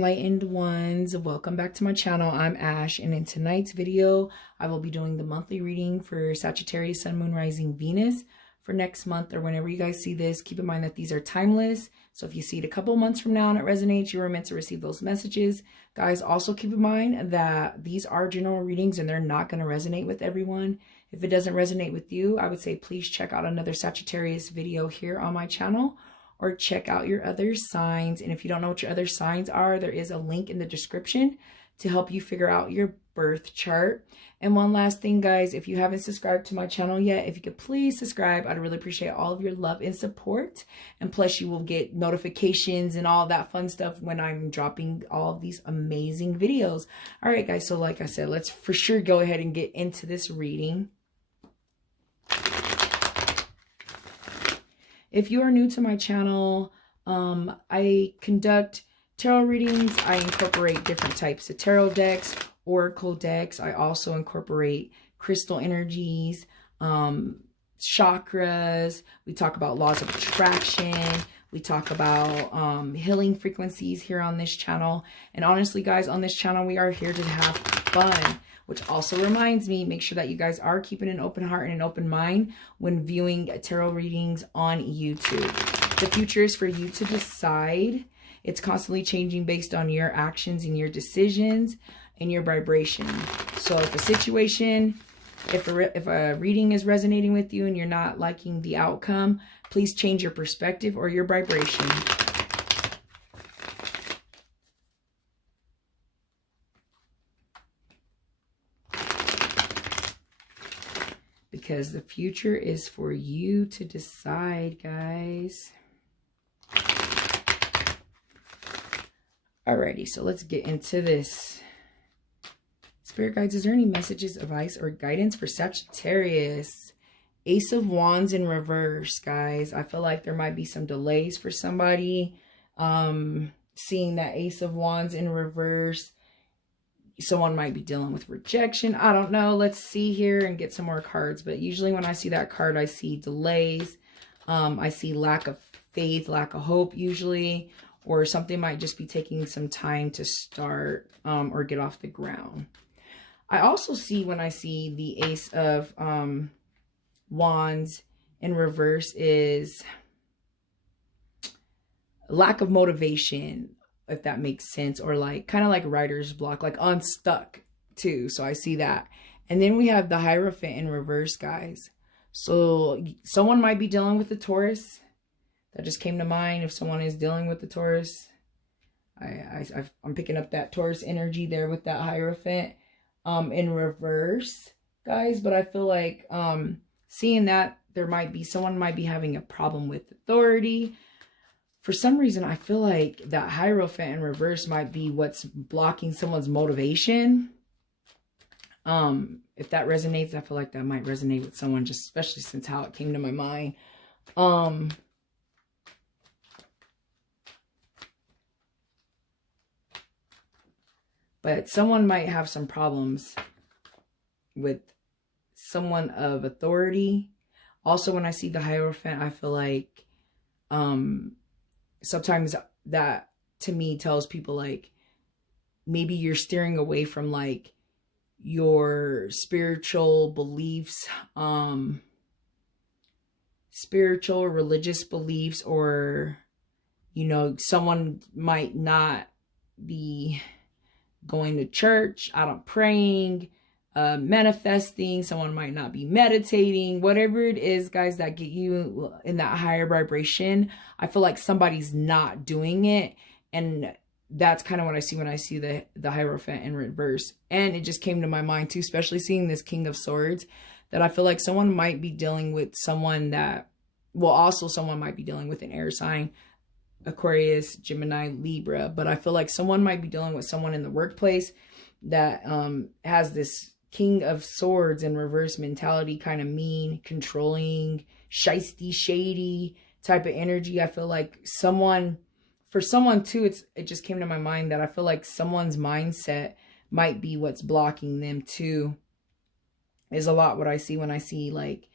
enlightened ones, welcome back to my channel. I'm Ash, and in tonight's video I will be doing the monthly reading for Sagittarius, Sun, Moon, Rising, Venus for next month, or whenever you guys see this. Keep in mind that these are timeless, so if you see it a couple months from now and it resonates, you were meant to receive those messages. Guys, also keep in mind that these are general readings and they're not going to resonate with everyone. If it doesn't resonate with you, I would say please check out another Sagittarius video here on my channel, or check out your other signs. And if you don't know what your other signs are, there is a link in the description to help you figure out your birth chart. And one last thing, guys, if you haven't subscribed to my channel yet, if you could please subscribe, I'd really appreciate all of your love and support. And plus you will get notifications and all that fun stuff when I'm dropping all of these amazing videos. All right, guys, so like I said, let's for sure go ahead and get into this reading. If you are new to my channel, I conduct tarot readings. I incorporate different types of tarot decks, oracle decks. I also incorporate crystal energies, chakras. We talk about laws of attraction. We talk about healing frequencies here on this channel. And honestly, guys, on this channel, we are here to have fun. Which also reminds me, make sure that you guys are keeping an open heart and an open mind when viewing tarot readings on YouTube. The future is for you to decide. It's constantly changing based on your actions and your decisions and your vibration. So if a situation, if a reading is resonating with you and you're not liking the outcome, please change your perspective or your vibration. Because the future is for you to decide, guys. Alrighty, so let's get into this. Spirit guides, is there any messages, advice, or guidance for Sagittarius? Ace of Wands in reverse, guys. I feel like there might be some delays for somebody. Seeing that Ace of Wands in reverse. Someone might be dealing with rejection. I don't know. Let's see here and get some more cards. But usually when I see that card, I see delays. I see lack of faith, lack of hope usually. Or something might just be taking some time to start or get off the ground. I also see, when I see the Ace of Wands in reverse, is lack of motivation, if that makes sense, or like kind of like writer's block, like unstuck too. So I see that. And then we have the Hierophant in reverse, guys. So someone might be dealing with the Taurus. That just came to mind. If someone is dealing with the Taurus, I'm picking up that Taurus energy there with that Hierophant in reverse, guys. But I feel like seeing that there might be, someone might be having a problem with authority. For some reason, I feel like that Hierophant in reverse might be what's blocking someone's motivation. If that resonates, I feel like that might resonate with someone, just especially since how it came to my mind. But someone might have some problems with someone of authority. Also, when I see the Hierophant, I feel like sometimes that to me tells people like maybe you're steering away from like your spiritual beliefs, spiritual religious beliefs, or you know, someone might not be going to church, praying, manifesting. Someone might not be meditating. Whatever it is, guys, that get you in that higher vibration, I feel like somebody's not doing it. And that's kind of what I see when I see the Hierophant in reverse. And it just came to my mind too, especially seeing this King of Swords, that I feel like someone might be dealing with someone that, well, also someone might be dealing with an air sign, Aquarius, Gemini, Libra. But I feel like someone might be dealing with someone in the workplace that has this King of Swords in reverse mentality, kind of mean, controlling, shisty, shady type of energy. I feel like someone, for someone too, it just came to my mind that I feel like someone's mindset might be what's blocking them too. Is a lot what I see when I see like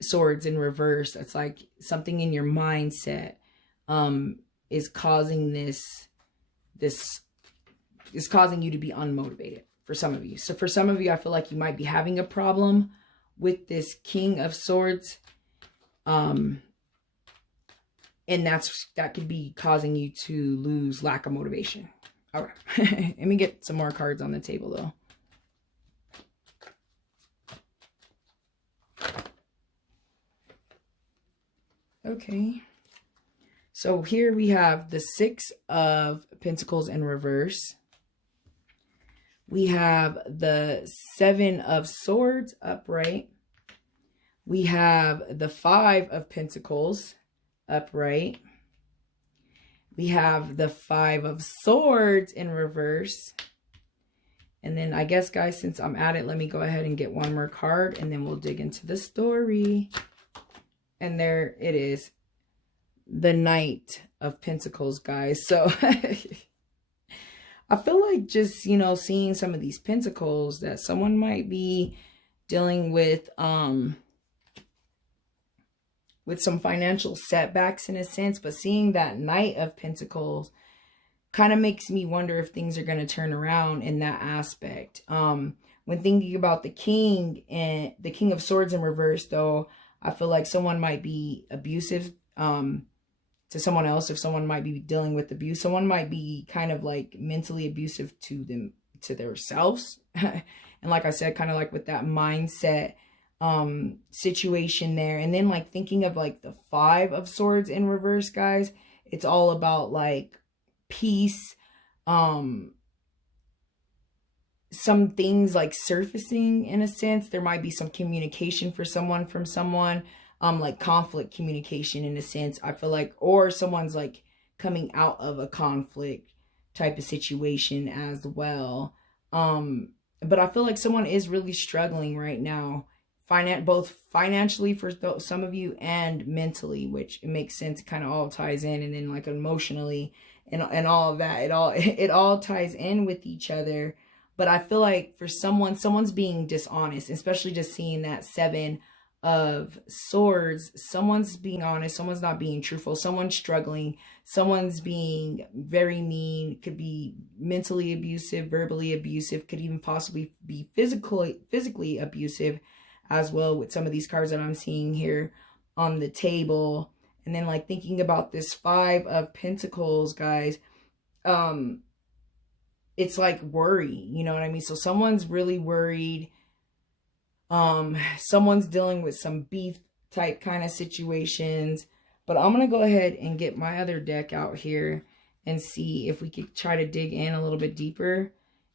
swords in reverse. It's like something in your mindset is causing this this is causing you to be unmotivated for some of you. So for some of you, I feel like you might be having a problem with this King of Swords. And that could be causing you to lose lack of motivation. All right. Let me get some more cards on the table though. Okay. So here we have the Six of Pentacles in reverse. We have the Seven of Swords upright. We have the Five of Pentacles upright. We have the Five of Swords in reverse. And then I guess, guys, since I'm at it, let me go ahead and get one more card and then we'll dig into the story. And there it is. The Knight of Pentacles, guys. So I feel like just, you know, seeing some of these pentacles that someone might be dealing with some financial setbacks in a sense, but seeing that Knight of Pentacles kind of makes me wonder if things are going to turn around in that aspect. When thinking about the King and the King of Swords in reverse, though, I feel like someone might be abusive to someone else. If someone might be dealing with abuse, someone might be kind of like mentally abusive to them, to themselves. And like I said, kind of like with that mindset situation there. And then like thinking of like the Five of Swords in reverse, guys, it's all about like peace, some things like surfacing in a sense. There might be some communication for someone from someone, like conflict communication in a sense, I feel like, or someone's like coming out of a conflict type of situation as well. But I feel like someone is really struggling right now, both financially for some of you and mentally, which it makes sense, kind of all ties in, and then like emotionally and all of that, it all ties in with each other. But I feel like for someone's being dishonest, especially just seeing that Seven of Swords. Someone's being honest, someone's not being truthful, someone's struggling, someone's being very mean, could be mentally abusive, verbally abusive, could even possibly be physically abusive as well, with some of these cards that I'm seeing here on the table. And then like thinking about this Five of Pentacles, guys, it's like worry, you know what I mean? So someone's really worried. Someone's dealing with some beef type kind of situations. But I'm going to go ahead and get my other deck out here and see if we could try to dig in a little bit deeper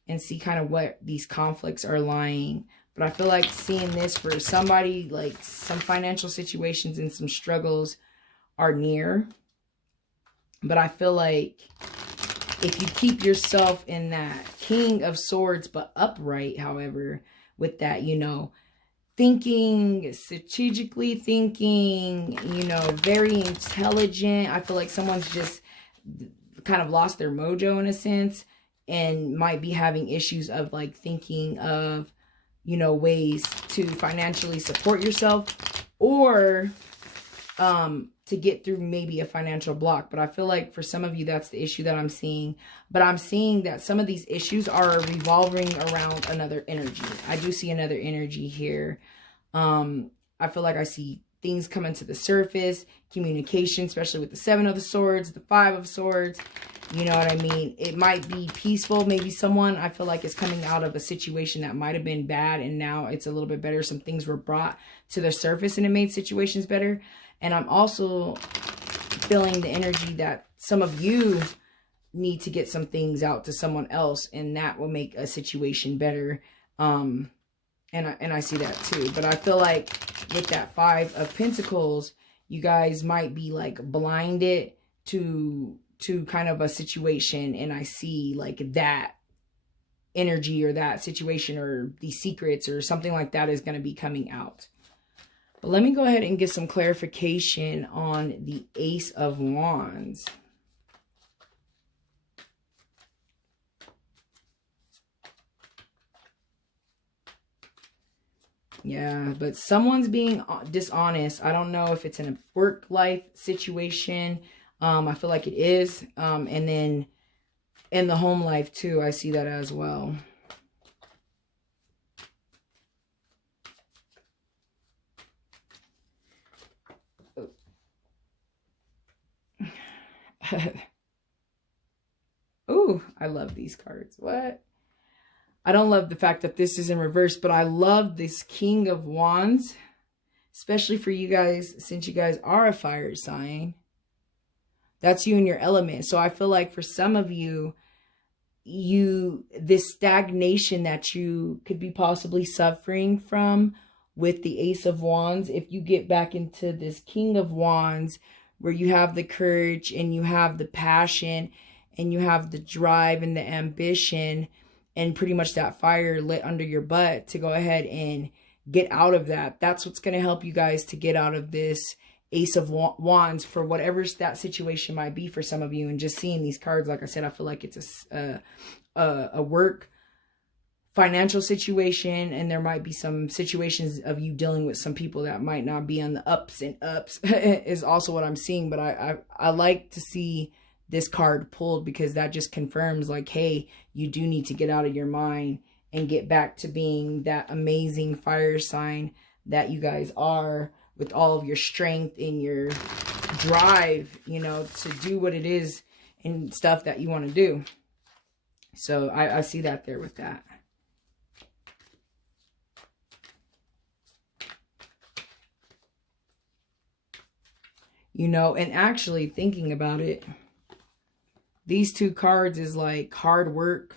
and see kind of what these conflicts are lying. But I feel like seeing this for somebody, like some financial situations and some struggles are near. But I feel like if you keep yourself in that King of Swords, but upright, however, with that, you know, thinking, strategically thinking, you know, very intelligent. I feel like someone's just kind of lost their mojo in a sense and might be having issues of like thinking of, you know, ways to financially support yourself or to get through maybe a financial block. But I feel like for some of you, that's the issue that I'm seeing. But I'm seeing that some of these issues are revolving around another energy. I do see another energy here. I feel like I see things coming to the surface, communication, especially with the Seven of the Swords, the Five of Swords. You know what I mean? It might be peaceful. Maybe someone, I feel like, is coming out of a situation that might have been bad and now it's a little bit better. Some things were brought to the surface and it made situations better. And I'm also feeling the energy that some of you need to get some things out to someone else, and that will make a situation better. And I see that too. But I feel like with that Five of Pentacles, you guys might be like blinded to kind of a situation, and I see like that energy or that situation or these secrets or something like that is going to be coming out. But let me go ahead and get some clarification on the Ace of Wands. Yeah, but someone's being dishonest. I don't know if it's in a work life situation. I feel like it is. And then And the home life too, I see that as well. Ooh, I love these cards. What? I don't love the fact that this is in reverse, but I love this King of Wands, especially for you guys, since you guys are a fire sign. That's you and your element. So I feel like for some of you, this stagnation that you could be possibly suffering from with the Ace of Wands, if you get back into this King of Wands, where you have the courage and you have the passion and you have the drive and the ambition and pretty much that fire lit under your butt to go ahead and get out of that. That's what's going to help you guys to get out of this Ace of Wands for whatever that situation might be for some of you. And just seeing these cards, like I said, I feel like it's a work financial situation, and there might be some situations of you dealing with some people that might not be on the ups and ups is also what I'm seeing. But I like to see this card pulled, because that just confirms like, hey, you do need to get out of your mind and get back to being that amazing fire sign that you guys are, with all of your strength and your drive, you know, to do what it is and stuff that you want to do. So I see that there with that. You know, and actually thinking about it, these two cards is like hard work,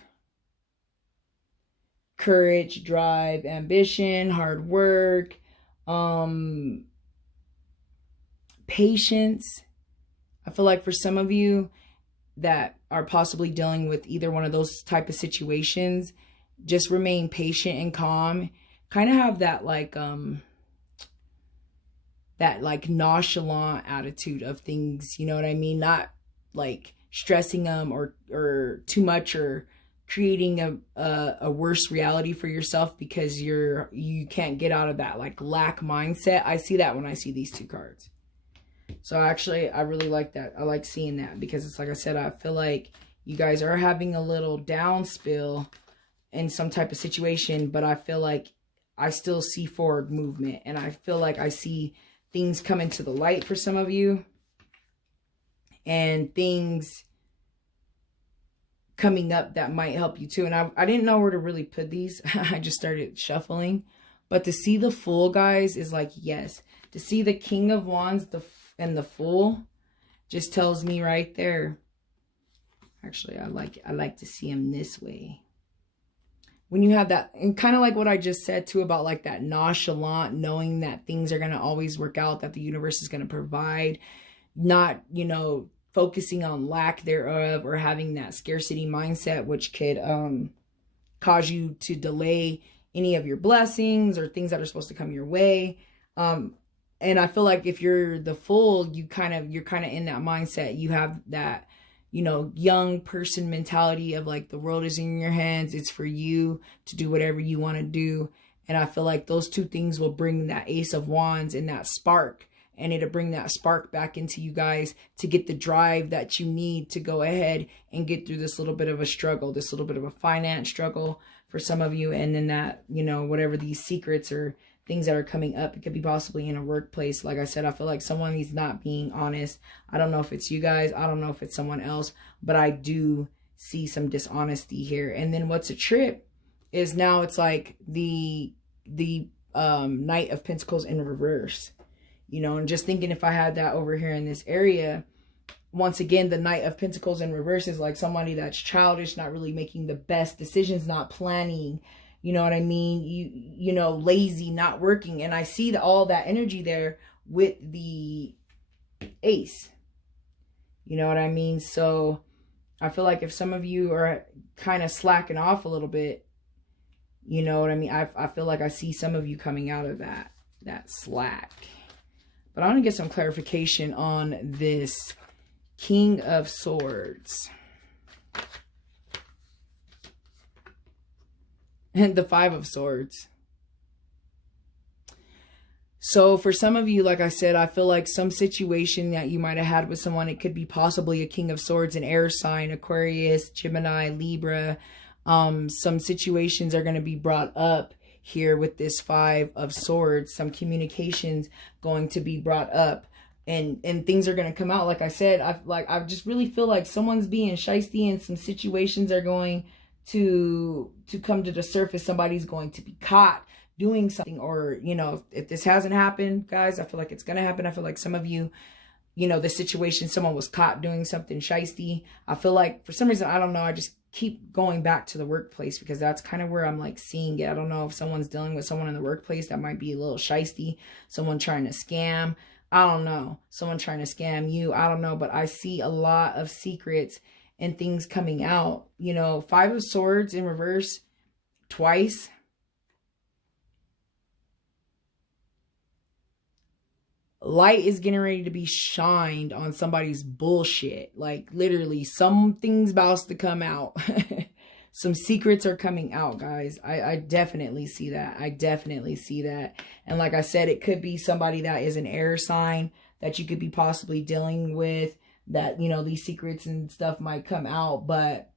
courage, drive, ambition, hard work, patience. I feel like for some of you that are possibly dealing with either one of those type of situations, just remain patient and calm. Kind of have that like nonchalant attitude of things, you know what I mean? Not like stressing them or too much, or creating a worse reality for yourself because you can't get out of that like lack mindset. I see that when I see these two cards. So actually, I really like that. I like seeing that, because it's like I said, I feel like you guys are having a little down spill in some type of situation, but I feel like I still see forward movement, and I feel like I see things coming to the light for some of you, and things coming up that might help you too. And I didn't know where to really put these. I just started shuffling. But to see the Fool, guys, is like, yes. To see the King of Wands and the Fool just tells me right there. Actually, I like to see him this way. When you have that, and kind of like what I just said too about like that nonchalant, knowing that things are going to always work out, that the universe is going to provide, not, you know, focusing on lack thereof, or having that scarcity mindset, which could cause you to delay any of your blessings or things that are supposed to come your way. And I feel like if you're the Fool, you're kind of in that mindset. You have that, you know, young person mentality of like, the world is in your hands. It's for you to do whatever you want to do. And I feel like those two things will bring that Ace of Wands and that spark. And it'll bring that spark back into you guys to get the drive that you need to go ahead and get through this little bit of a struggle, this little bit of a finance struggle for some of you. And then that, you know, whatever these secrets or things that are coming up, it could be possibly in a workplace. Like I said, I feel like someone is not being honest. I don't know if it's you guys. I don't know if it's someone else, but I do see some dishonesty here. And then what's a trip is now it's like the Knight of Pentacles in reverse. You know, and just thinking if I had that over here in this area, once again, the Knight of Pentacles in reverse is like somebody that's childish, not really making the best decisions, not planning, you know what I mean? You know, lazy, not working. And I see all that energy there with the Ace. You know what I mean? So I feel like if some of you are kind of slacking off a little bit, you know what I mean? I feel like I see some of you coming out of that slack. But I want to get some clarification on this King of Swords. And the Five of Swords. So for some of you, like I said, I feel like some situation that you might have had with someone, it could be possibly a King of Swords, an air sign, Aquarius, Gemini, Libra. Some situations are going to be brought up here with this Five of Swords. Some communications going to be brought up, and things are going to come out. Like I said, I just really feel like someone's being shiesty, and some situations are going to come to the surface. Somebody's going to be caught doing something, or, you know, if this hasn't happened, guys, I feel like it's going to happen. I feel like some of you, you know, the situation, someone was caught doing something shiesty. I feel like for some reason, I don't know, I just keep going back to the workplace because that's kind of where I'm like seeing it. I don't know if someone's dealing with someone in the workplace that might be a little shiesty, someone trying to scam. I don't know, someone trying to scam you. I don't know, but I see a lot of secrets and things coming out. You know, Five of Swords in reverse twice. Light is getting ready to be shined on somebody's bullshit. Like literally something's about to come out. Some secrets are coming out, guys. I definitely see that. I definitely see that. And like I said, it could be somebody that is an air sign that you could be possibly dealing with, that, you know, these secrets and stuff might come out. But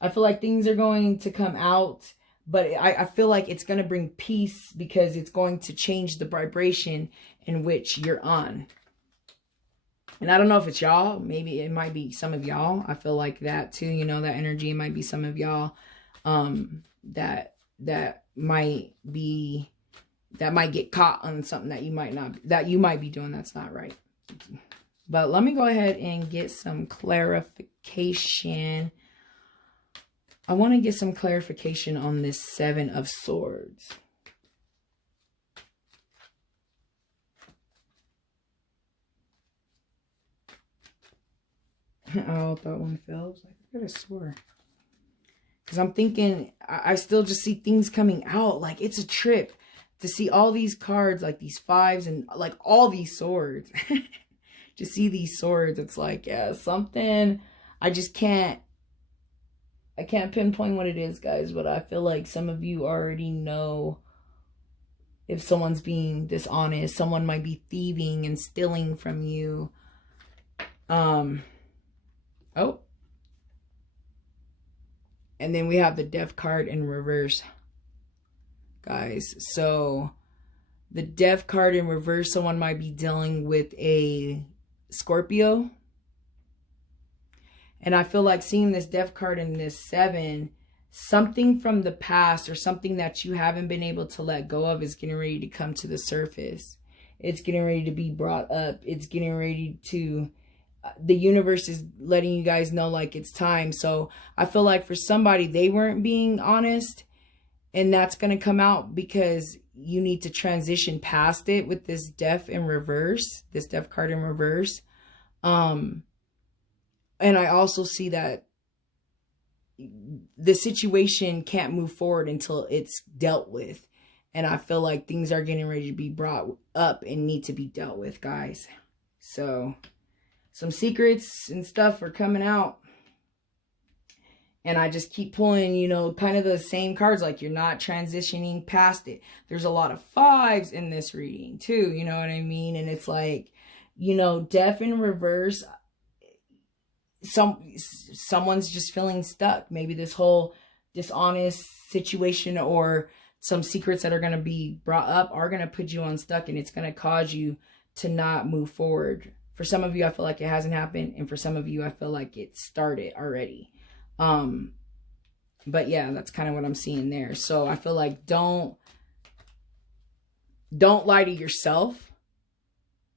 I feel like things are going to come out. But I feel like it's going to bring peace because it's going to change the vibration in which you're on. And I don't know if it's y'all. Maybe it might be some of y'all. I feel like that too. You know, that energy might be some of y'all that might get caught on something that you might not, that you might be doing that's not right. But let me go ahead and get some clarification. I want to get some clarification on this Seven of Swords. Oh, that one fell. I was like, I could have swore. Because I'm thinking, I still just see things coming out. Like, it's a trip to see all these cards, like these fives and like all these swords. To see these swords, it's like, yeah, something. I can't pinpoint what it is, guys, but I feel like some of you already know if someone's being dishonest. Someone might be thieving and stealing from you. Oh. And then we have the Death card in reverse, guys. So the Death card in reverse, someone might be dealing with a Scorpio. And I feel like seeing this Death card in this Seven, something from the past or something that you haven't been able to let go of is getting ready to come to the surface. It's getting ready to be brought up. It's getting ready to, the universe is letting you guys know like it's time. So I feel like for somebody, they weren't being honest, and that's going to come out because you need to transition past it with this Death in reverse, this Death card in reverse. And I also see that the situation can't move forward until it's dealt with. And I feel like things are getting ready to be brought up and need to be dealt with, guys. So some secrets and stuff are coming out. And I just keep pulling, you know, kind of the same cards, like you're not transitioning past it. There's a lot of fives in this reading too, you know what I mean? And it's like, you know, Death in reverse, someone's just feeling stuck. Maybe this whole dishonest situation or some secrets that are going to be brought up are going to put you unstuck, and it's going to cause you to not move forward. For some of you, I feel like it hasn't happened, and for some of you, I feel like it started already. But yeah, that's kind of what I'm seeing there. So I feel like don't lie to yourself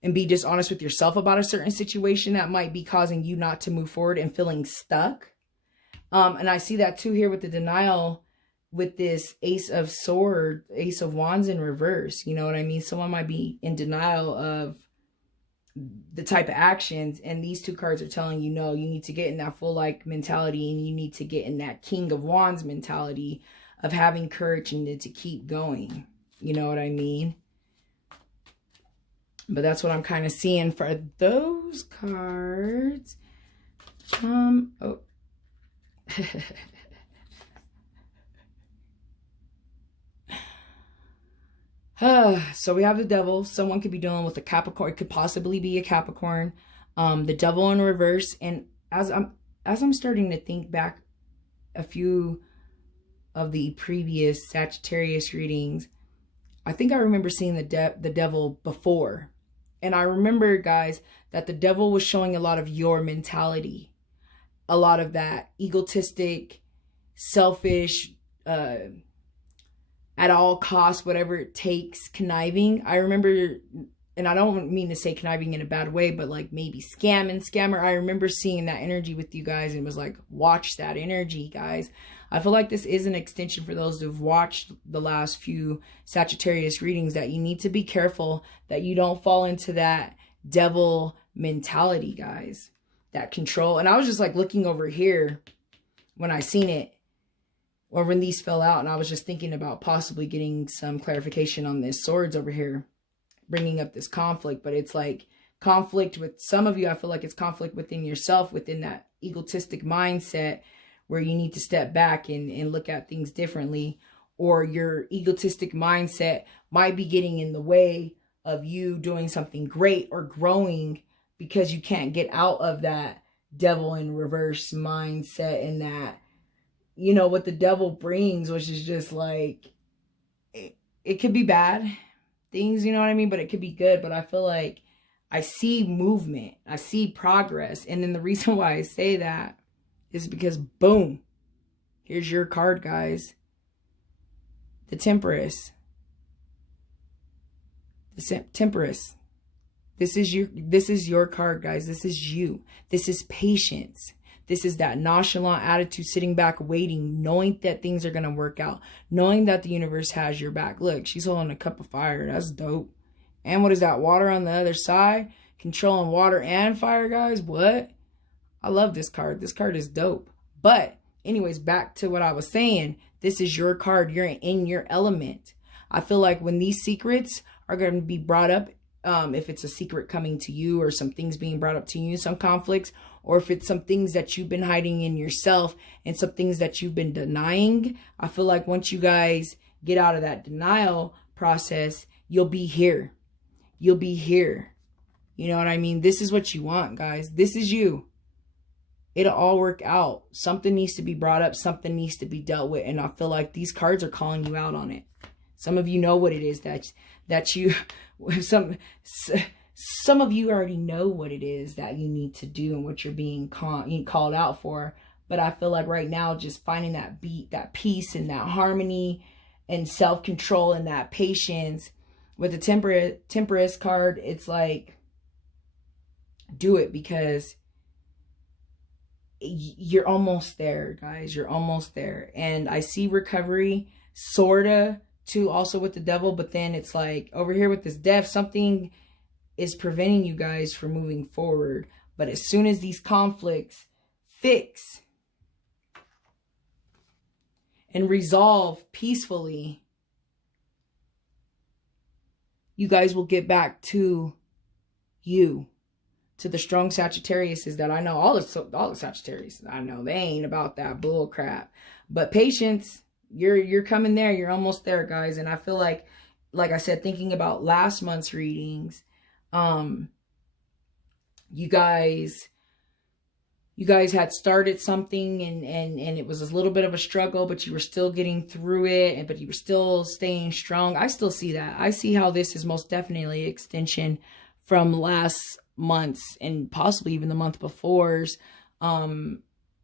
and be dishonest with yourself about a certain situation that might be causing you not to move forward and feeling stuck. And I see that too here with the denial with this Ace of Wands in reverse. You know what I mean? Someone might be in denial of the type of actions, and these two cards are telling you, no, you need to get in that full like mentality, and you need to get in that King of Wands mentality of having courage and to keep going. You know what I mean? But that's what I'm kind of seeing for those cards. Oh. So we have the devil. Someone could be dealing with a Capricorn. It could possibly be a Capricorn. The devil in reverse. And as I'm starting to think back a few of the previous Sagittarius readings, I think I remember seeing the devil before. And I remember, guys, that the devil was showing a lot of your mentality. A lot of that egotistic, selfish, at all costs, whatever it takes, conniving. I remember, and I don't mean to say conniving in a bad way, but like maybe scammer. I remember seeing that energy with you guys and was like, watch that energy, guys. I feel like this is an extension for those who've watched the last few Sagittarius readings, that you need to be careful that you don't fall into that devil mentality, guys. That control. And I was just like looking over here when I seen it, or when these fell out, and I was just thinking about possibly getting some clarification on this swords over here, bringing up this conflict. But it's like conflict with some of you. I feel like it's conflict within yourself, within that egotistic mindset, where you need to step back and look at things differently. Or your egotistic mindset might be getting in the way of you doing something great or growing, because you can't get out of that devil in reverse mindset, and that, you know, what the devil brings, which is just like, it could be bad things, you know what I mean? But it could be good. But I feel like I see movement. I see progress. And then the reason why I say that is because, boom, here's your card, guys. The Temperance. The Temperance. This is your card, guys. This is you. This is patience. This is that nonchalant attitude, sitting back, waiting, knowing that things are going to work out, knowing that the universe has your back. Look, she's holding a cup of fire. That's dope. And what is that? Water on the other side? Controlling water and fire, guys. What? I love this card. This card is dope. But anyways, back to what I was saying. This is your card. You're in your element. I feel like when these secrets are going to be brought up, if it's a secret coming to you, or some things being brought up to you, some conflicts, or if it's some things that you've been hiding in yourself and some things that you've been denying, I feel like once you guys get out of that denial process, you'll be here. You'll be here. You know what I mean? This is what you want, guys. This is you. It'll all work out. Something needs to be brought up. Something needs to be dealt with. And I feel like these cards are calling you out on it. Some of you know what it is that you, some of you already know what it is that you need to do and what you're being called out for. But I feel like right now, just finding that beat, that peace, and that harmony and self-control and that patience with the Temperance card, it's like, do it, because you're almost there, guys. You're almost there. And I see recovery, sorta, too, also with the devil. But then it's like over here with this death, something is preventing you guys from moving forward. But as soon as these conflicts fix and resolve peacefully, you guys will get back to you, to the strong Sagittariuses that I know. All the Sagittarius I know, they ain't about that bull crap. But patience, you're coming there. You're almost there, guys. And I feel like I said, thinking about last month's readings, you guys had started something and it was a little bit of a struggle, but you were still getting through it, but you were still staying strong. I still see that. I see how this is most definitely an extension from last month's and possibly even the month before's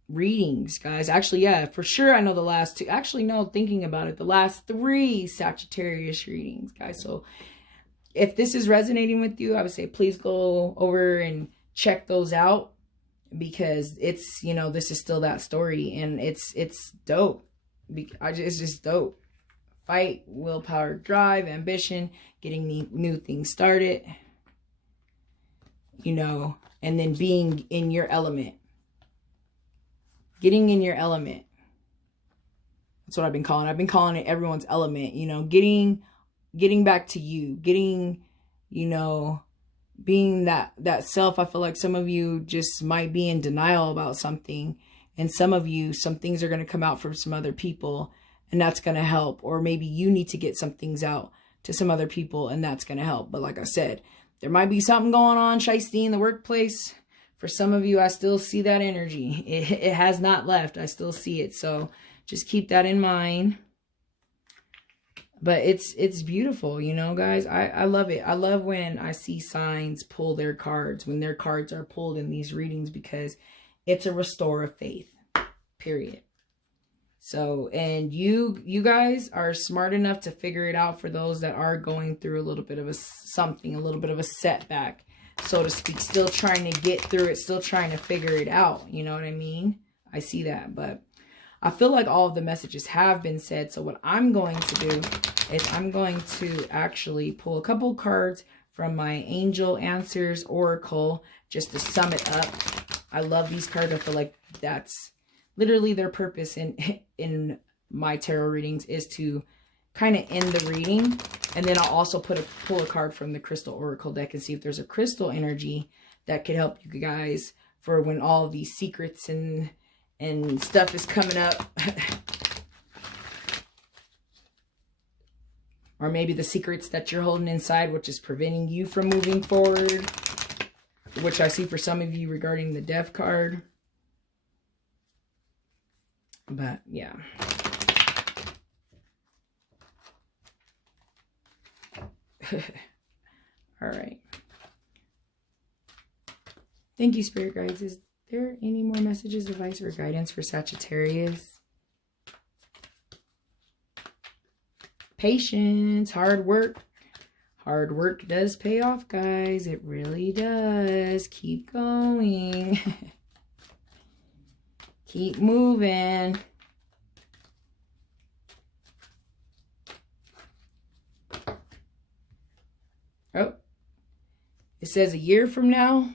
readings, guys. Actually, yeah, for sure. I know the last two. Actually, no, thinking about it, the last 3 Sagittarius readings, guys. So if this is resonating with you, I would say please go over and check those out, because it's, you know, this is still that story, and it's dope. It's just dope. Fight, willpower, drive, ambition, getting new things started, you know, and then being in your element. Getting in your element. That's what I've been calling. I've been calling it everyone's element, you know, getting back to you, you know, being that self. I feel like some of you just might be in denial about something, and some of you, some things are going to come out from some other people, and that's going to help. Or maybe you need to get some things out to some other people, and that's going to help. But like I said, there might be something going on, Shiesty, in the workplace. For some of you, I still see that energy. It has not left. I still see it. So just keep that in mind. But it's beautiful, you know, guys. I love it. I love when I see signs pull their cards, when their cards are pulled in these readings, because it's a restore of faith, period. So, and you guys are smart enough to figure it out for those that are going through a little bit of a little bit of a setback, so to speak, still trying to get through it, still trying to figure it out. You know what I mean? I see that, but I feel like all of the messages have been said. So what I'm going to do is I'm going to actually pull a couple cards from my Angel Answers Oracle just to sum it up. I love these cards. I feel like that's literally their purpose in my tarot readings, is to kind of end the reading. And then I'll also pull a card from the Crystal Oracle deck and see if there's a crystal energy that could help you guys for when all of these secrets and stuff is coming up. Or maybe the secrets that you're holding inside, which is preventing you from moving forward, which I see for some of you regarding the Death card. But yeah. All right. Thank you, Spirit Guides. Is there any more messages, advice, or guidance for Sagittarius? Patience, hard work. Hard work does pay off, guys. It really does. Keep going. Keep moving. Oh, it says a year from now.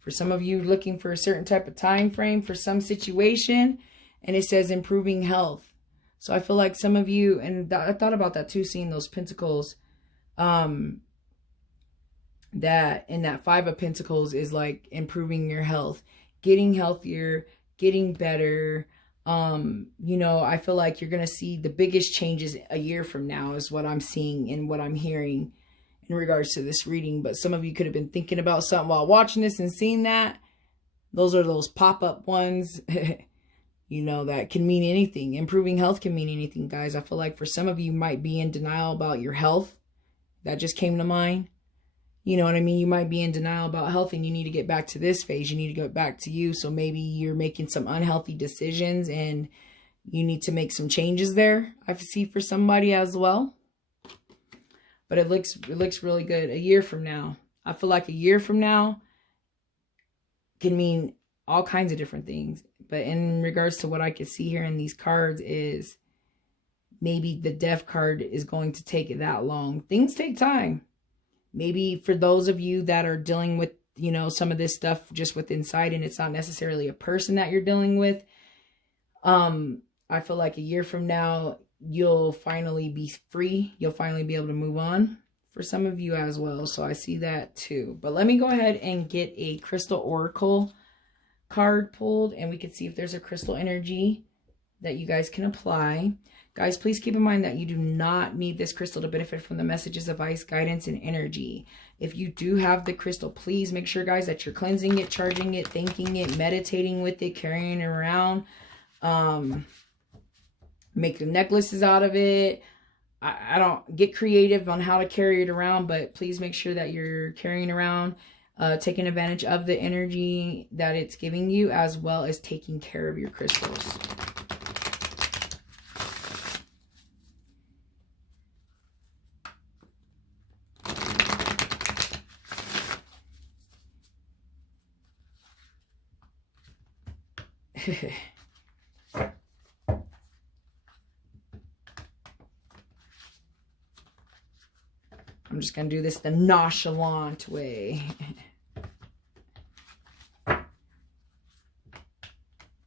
For some of you looking for a certain type of time frame for some situation, and it says improving health. So I feel like some of you, and I thought about that too, seeing those pentacles, that in that Five of Pentacles is like improving your health, getting healthier, getting better. You know, I feel like you're going to see the biggest changes a year from now is what I'm seeing and what I'm hearing in regards to this reading. But some of you could have been thinking about something while watching this and seeing that. Those are those pop-up ones. You know, that can mean anything. Improving health can mean anything, guys. I feel like for some of you might be in denial about your health. That just came to mind. You know what I mean? You might be in denial about health and you need to get back to this phase. You need to get back to you. So maybe you're making some unhealthy decisions and you need to make some changes there. I see for somebody as well. But it looks really good. A year from now. I feel like a year from now can mean all kinds of different things. But in regards to what I can see here in these cards is maybe the Death card is going to take that long. Things take time. Maybe for those of you that are dealing with, you know, some of this stuff just with inside, and it's not necessarily a person that you're dealing with. I feel like a year from now, you'll finally be free. You'll finally be able to move on for some of you as well. So I see that too. But let me go ahead and get a Crystal Oracle card pulled, and we can see if there's a crystal energy that you guys can apply. Guys, please keep in mind that you do not need this crystal to benefit from the messages, advice, guidance, and energy. If you do have the crystal, please make sure, guys, that you're cleansing it, charging it, thanking it, meditating with it, carrying it around. Make the necklaces out of it. I don't get creative on how to carry it around, but please make sure that you're carrying around, taking advantage of the energy that it's giving you, as well as taking care of your crystals. I'm just going to do this the nonchalant way.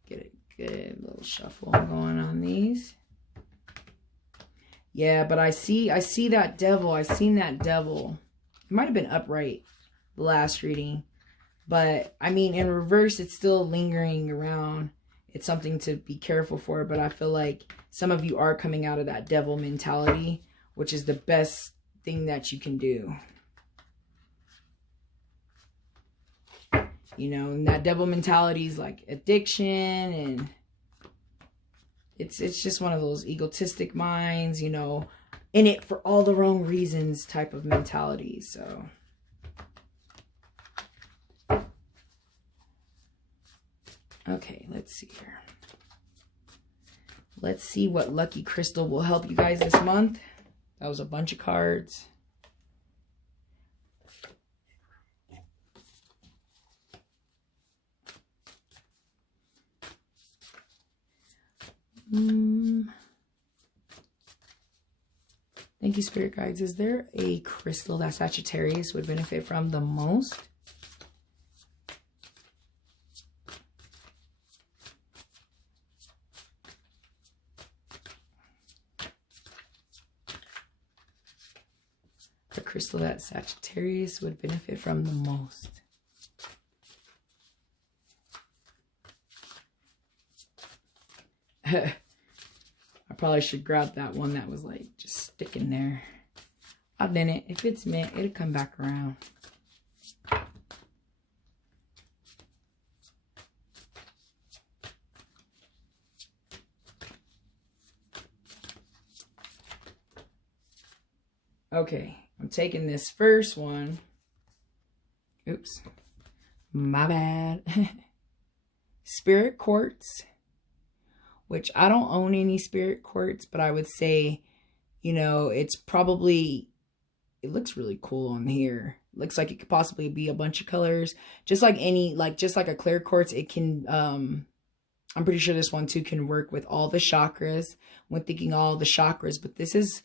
Get a good little shuffle going on these. Yeah, but I see that devil. I seen that devil. It might have been upright the last reading. But, I mean, in reverse, it's still lingering around. It's something to be careful for. But I feel like some of you are coming out of that devil mentality, which is the best thing that you can do. You know, and that devil mentality is like addiction, and it's just one of those egotistic minds, you know, in it for all the wrong reasons type of mentality. So okay, let's see here. Let's see what lucky crystal will help you guys this month. That was a bunch of cards. Thank you, spirit guides. Is there a crystal that Sagittarius would benefit from the most? The crystal that Sagittarius would benefit from the most. I probably should grab that one that was like just sticking there. I didn't. If it's meant, it'll come back around. Okay, I'm taking this first one. Oops, my bad. Spirit Quartz, which I don't own any Spirit Quartz, but I would say, you know, it's probably, it looks really cool on here. Looks like it could possibly be a bunch of colors. Just like any, like, just like a clear quartz, it can, I'm pretty sure this one too can work with all the chakras when thinking all the chakras. But this is,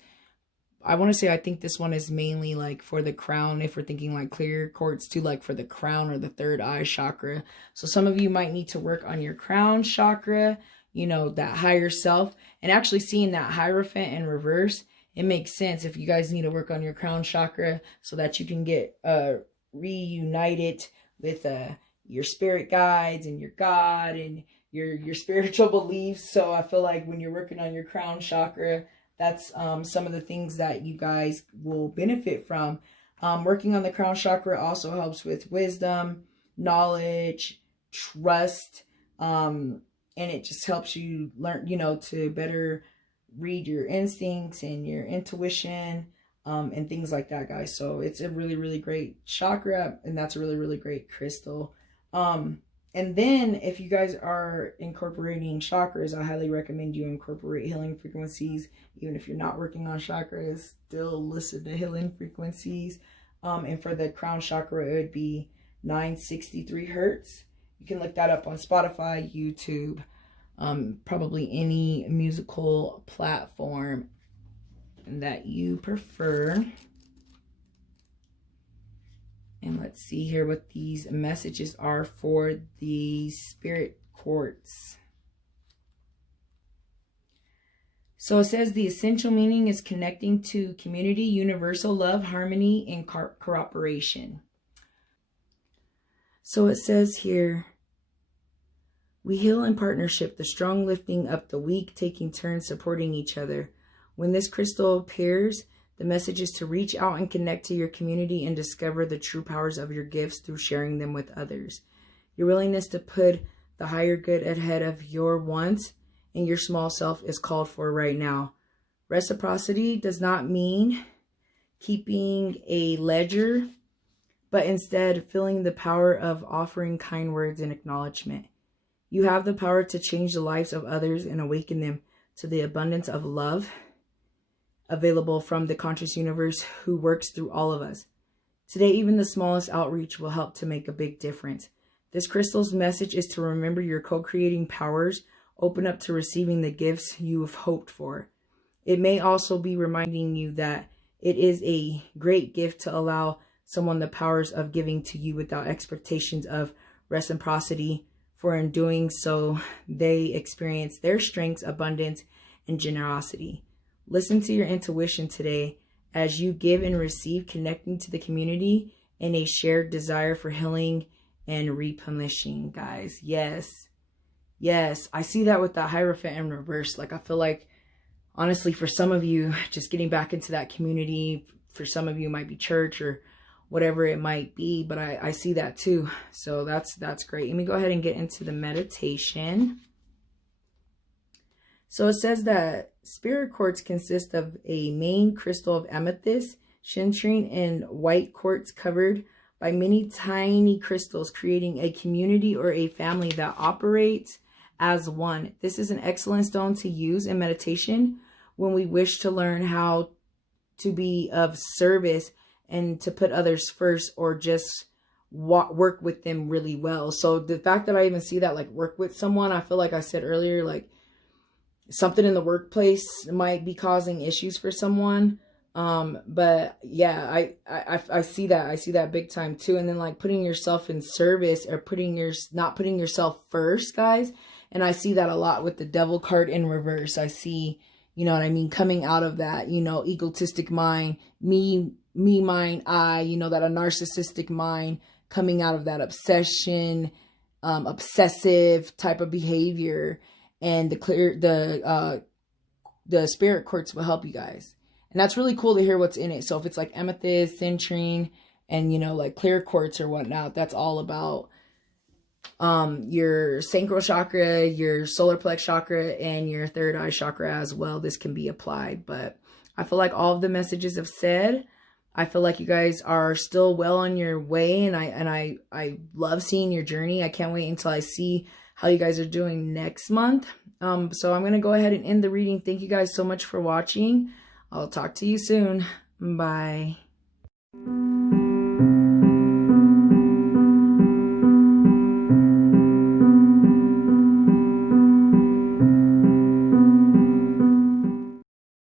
I want to say, I think this one is mainly like for the crown. If we're thinking like clear quartz too, like for the crown or the third eye chakra. So some of you might need to work on your crown chakra, you know, that higher self. And actually seeing that Hierophant in reverse, it makes sense if you guys need to work on your crown chakra so that you can get reunited with your spirit guides and your God and your spiritual beliefs. So I feel like when you're working on your crown chakra, that's some of the things that you guys will benefit from. Working on the crown chakra also helps with wisdom, knowledge, trust, and it just helps you learn, you know, to better read your instincts and your intuition, and things like that, guys. So it's a really, really great chakra, and that's a really, really great crystal. And then if you guys are incorporating chakras, I highly recommend you incorporate healing frequencies. Even if you're not working on chakras, still listen to healing frequencies. And for the crown chakra, it would be 963 hertz. You can look that up on Spotify, YouTube, probably any musical platform that you prefer. And let's see here what these messages are for the Spirit Quartz. So it says the essential meaning is connecting to community, universal love, harmony, and cooperation. So it says here, we heal in partnership, the strong lifting up the weak, taking turns supporting each other. When this crystal appears, the message is to reach out and connect to your community and discover the true powers of your gifts through sharing them with others. Your willingness to put the higher good ahead of your wants and your small self is called for right now. Reciprocity does not mean keeping a ledger, but instead feeling the power of offering kind words and acknowledgement. You have the power to change the lives of others and awaken them to the abundance of love available from the conscious universe who works through all of us. Today, even the smallest outreach will help to make a big difference. This crystal's message is to remember your co-creating powers, open up to receiving the gifts you have hoped for. It may also be reminding you that it is a great gift to allow someone the powers of giving to you without expectations of reciprocity, for in doing so, they experience their strengths, abundance, and generosity. Listen to your intuition today as you give and receive, connecting to the community in a shared desire for healing and replenishing, guys. Yes. Yes. I see that with the Hierophant in reverse. Like, I feel like honestly, for some of you, just getting back into that community. For some of you, it might be church or whatever it might be, but I see that too. So that's great. Let me go ahead and get into the meditation. So it says that spirit quartz consists of a main crystal of amethyst, citrine, and white quartz covered by many tiny crystals, creating a community or a family that operates as one. This is an excellent stone to use in meditation when we wish to learn how to be of service and to put others first, or just work with them really well. So the fact that I even see that, like, work with someone, I feel like I said earlier, like something in the workplace might be causing issues for someone. But yeah, I see that big time too. And then like putting yourself in service, or not putting yourself first, guys. And I see that a lot with the devil card in reverse. I see, you know what I mean, coming out of that, you know, egotistic mind, me, mine, I, you know, that a narcissistic mind, coming out of that obsession, obsessive type of behavior. And the spirit quartz will help you guys. And that's really cool to hear what's in it. So if it's like amethyst, citrine, and, you know, like clear quartz or whatnot, that's all about your sacral chakra, your solar plex chakra, and your third eye chakra as well. This can be applied. But I feel like all of the messages have said. I feel like you guys are still well on your way, and I love seeing your journey. I can't wait until I see how you guys are doing next month. So I'm going to go ahead and end the reading. Thank you guys so much for watching. I'll talk to you soon. Bye.